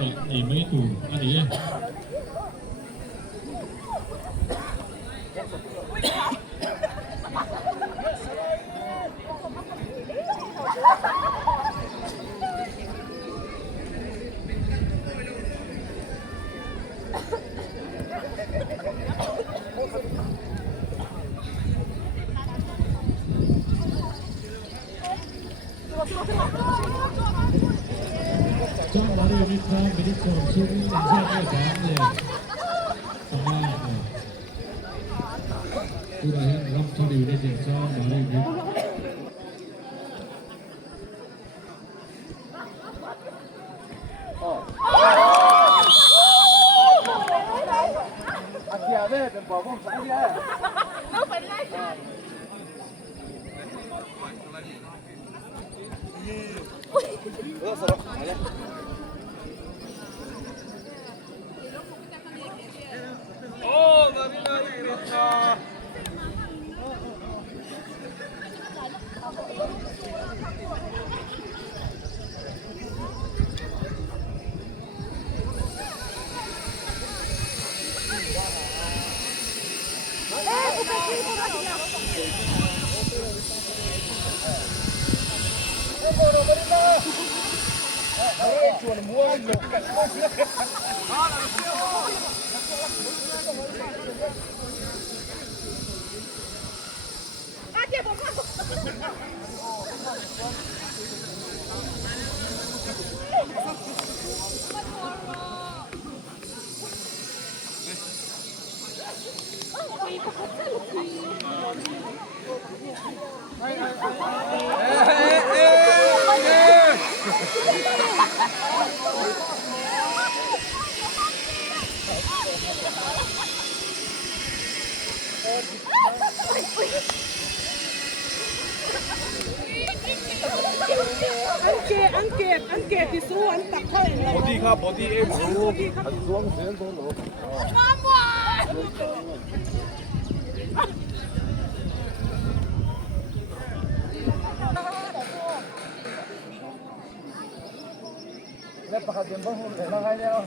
thì mấy tù ăn đấy cho 머리 밑에 미리처럼 속이 인쇄하게 되는데 정말 그러한 럼터리 유래진서 머리 밑อันเกตที่สู้อันตักค่อยเลย 버디 가 버디 에 바로 아주 좋아하면 되는 걸로. 내가 가 연방으로 내려가야